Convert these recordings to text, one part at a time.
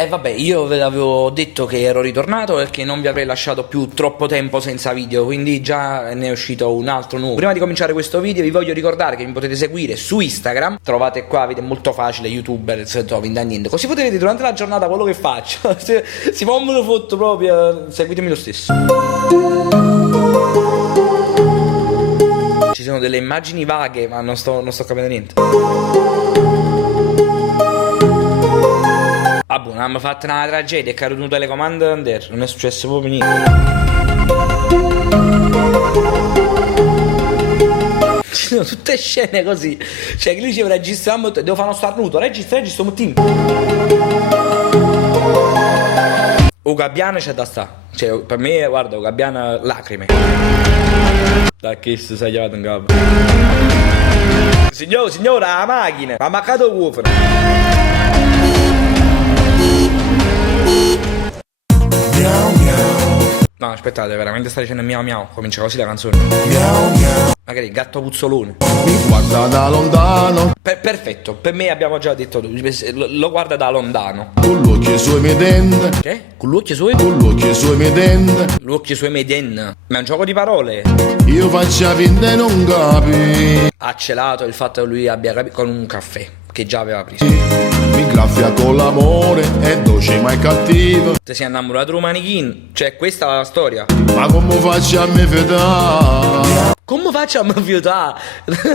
E vabbè, io ve l'avevo detto che ero ritornato e che non vi avrei lasciato più troppo tempo senza video, quindi già ne è uscito un altro nuovo. Prima di cominciare questo video vi voglio ricordare che mi potete seguire su Instagram, trovate qua, vedete, molto facile, youtuber, se trovi da niente, così potete vedere durante la giornata quello che faccio. Si fa un me lo fotto proprio, seguitemi lo stesso. Ci sono delle immagini vaghe, ma non sto capendo niente. Ah, buono, abbiamo fatto una tragedia, è caduto un telecomando non è successo proprio niente. Ci sono tutte scene così. Cioè che lui diceva registriamo, devo fare uno starnuto, registro un team. O Gabbiano c'è da sta. Cioè per me, guarda, o Gabbiano lacrime. Da che si sei chiamato in capo. Signora, la macchina, ma ha mancato il cofano. No, aspettate, veramente sta dicendo miau miau. Comincia così la canzone. Miau miau. Magari il gatto puzzolone. Mi guarda da lontano. Perfetto, per me abbiamo già detto. Lo guarda da lontano. Con l'occhio sui miei denti. Che? Con l'occhio sui? Con l'occhio sui miei denti. L'occhio sui meden. Ma è un gioco di parole. Io faccio finta e non capi. Ha celato il fatto che lui abbia capito con un caffè che già aveva preso. Mi graffia con l'amore, è dolce ma è cattivo. Ti sei innamorato di un manichin. Cioè questa è la storia. Ma come faccio a me fedare? Come faccio a mi fiutare?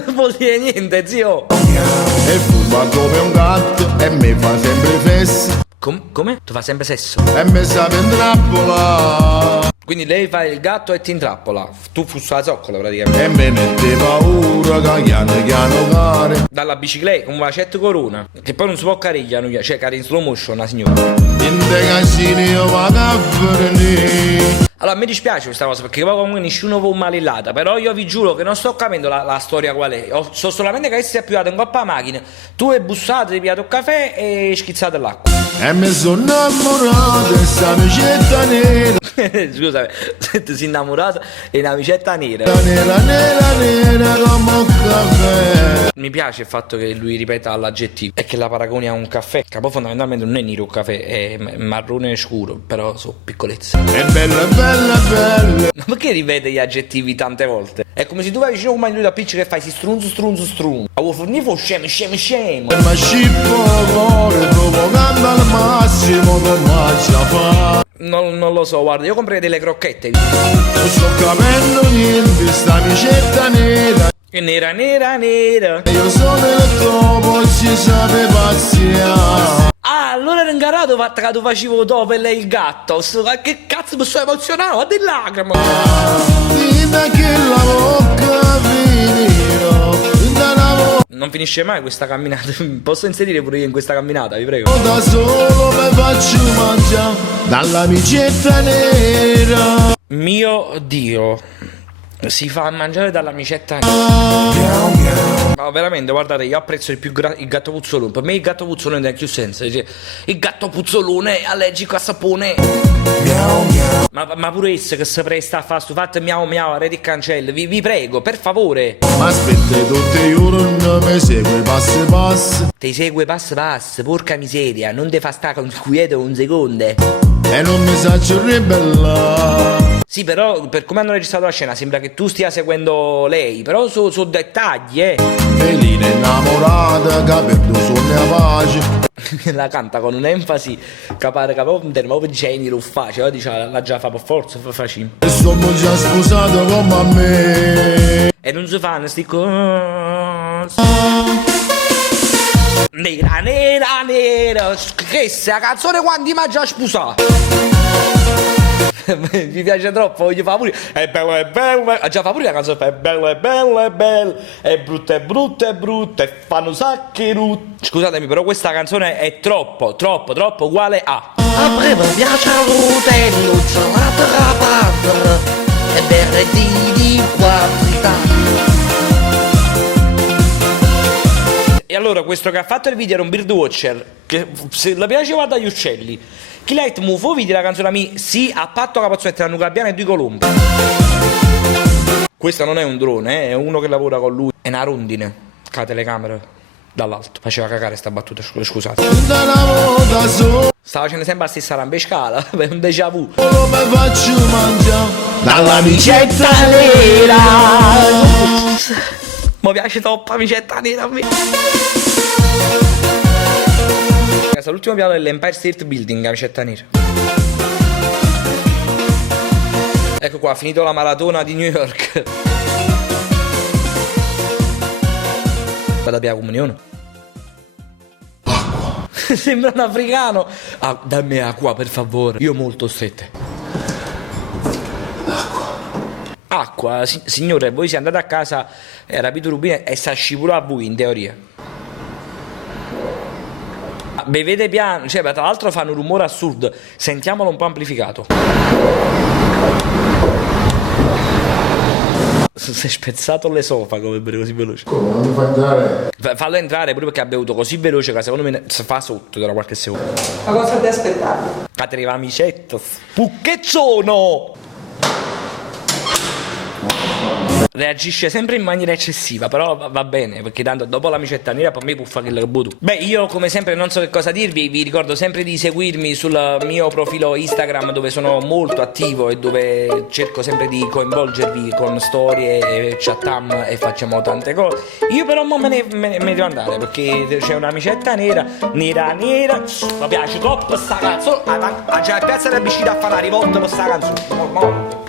Non vuol dire niente, zio. E furba come un gatto e mi fa sempre fesse. Come? Tu fa sempre sesso. E mi sa in trappola. Quindi lei fa il gatto e ti intrappola. Tu fussi la zoccola praticamente. E mi mette paura che piano care. Dalla bicicletta con una certa corona. Che poi non si può carigliare, cioè cari in slow motion la signora. In te casini io vado a fornire. Allora mi dispiace questa cosa perché poi comunque nessuno può malillata. Però io vi giuro che non sto capendo la storia qual è. So solamente che si è appiato in coppa a macchina. Tu hai bussato, hai piato il caffè e schizzato l'acqua. E mi sono innamorato e sta amicetta nera. Scusa, ti sei innamorato e un'amicetta nera. Nera come un caffè. Mi piace il fatto che lui ripeta l'aggettivo e che la paragoni a un caffè. Che poi fondamentalmente non è nero un caffè, è marrone scuro, però sono piccolezze. È bella, bella, bella. Ma perché ripete gli aggettivi tante volte? È come se tu vai vicino a un magnolino da picci che fai si strunzo. A vuoi fornire scemo. Ma scippo cuore provocando al massimo come faccia fa. Non lo so, guarda, io comprerei delle crocchette. Non sto capendo niente, sta amicetta nera. Che nera. Io sono il topo, ci sape paziare. Ah, allora era ingarato fatta che tu facevo dopo e lei il gatto. Che cazzo mi sto emozionando? Ha delle lacrime. Dimmi che la bocca finirò. Non finisce mai questa camminata. Posso inserire pure io in questa camminata, vi prego. Da solo mi faccio mangiare dall'amicetta nera. Mio Dio, si fa mangiare dall'amicetta nera. No, veramente, guardate, io apprezzo di più il gatto puzzolone. Per me il gatto puzzolone non ha più senso. Il gatto puzzolone è allergico a sapone. Ma pure esso che si presta a fare sto fatto miau miau, rete e cancello. Vi prego, per favore. Ma aspetta, tutti i giorni mi segue passo. Ti segue passo, porca miseria. Non ti fa stare con quieto un secondo. E non mi faccio ribellare. Sì, però per come hanno registrato la scena sembra che tu stia seguendo lei. Però sono dettagli, Felina innamorata che perdo sonno a pace. La canta con un'enfasi che pare che proprio dice in ruffaccio. Dice la già fa per forza, facciamo. E sono già sposato come a me. E non si fanno sti cose. Nera. Che sia canzone quando mi ha già sposato. Mi piace troppo, voglio fare pure. È bella. Già fa pure la canzone. È bella. È brutta. E fanno sacchi rutti. Scusatemi, però questa canzone è troppo uguale a. Après mi piace il rutello, gelato rabatta e berretti di quantità. E allora questo che ha fatto il video era un birdwatcher che se la piaceva dagli uccelli. Chi l'ha muovo video la canzone mia sì a patto che posso mettere la Gabbiana e due colombi. Questo non è un drone, è uno che lavora con lui. È una rondine, con la telecamera. dall'alto. Faceva cagare sta battuta, scusate. Andavo da solo Stava facendo sempre la stessa rampescala, per un déjà vu. mi faccio mangiare Dall'amicetta nera. Mi piace troppo amicetta nera a me. Questo è l'ultimo piano dell'Empire State Building, amicetta nera. Ecco qua, finito la maratona di New York. Vado a più comunione. Acqua. Sembra un africano. Ah, dammi acqua, per favore. Io ho molto sete. Acqua, signore, voi siete andati a casa, rapito rubine e sta scivolato a voi in teoria. Bevete piano, cioè tra l'altro fanno un rumore assurdo, sentiamolo un po' amplificato. Si è spezzato l'esofago per bere così veloce. Come non mi fa entrare? Fallo entrare pure perché ha bevuto così veloce che secondo me si fa sotto da qualche secondo. Ma cosa ti aspettavi? Arriva amicetto, pucchezzono! Reagisce sempre in maniera eccessiva, però va bene, perché tanto dopo l'amicetta nera per me puffa che le butu. Beh, io come sempre non so che cosa dirvi, vi ricordo sempre di seguirmi sul mio profilo Instagram dove sono molto attivo e dove cerco sempre di coinvolgervi con storie e chattam e facciamo tante cose. Io però mo me ne devo andare perché c'è un'amicetta nera, mi piace troppo sta canzone, già piazza della vicina a fare la rivolta con sta canzone.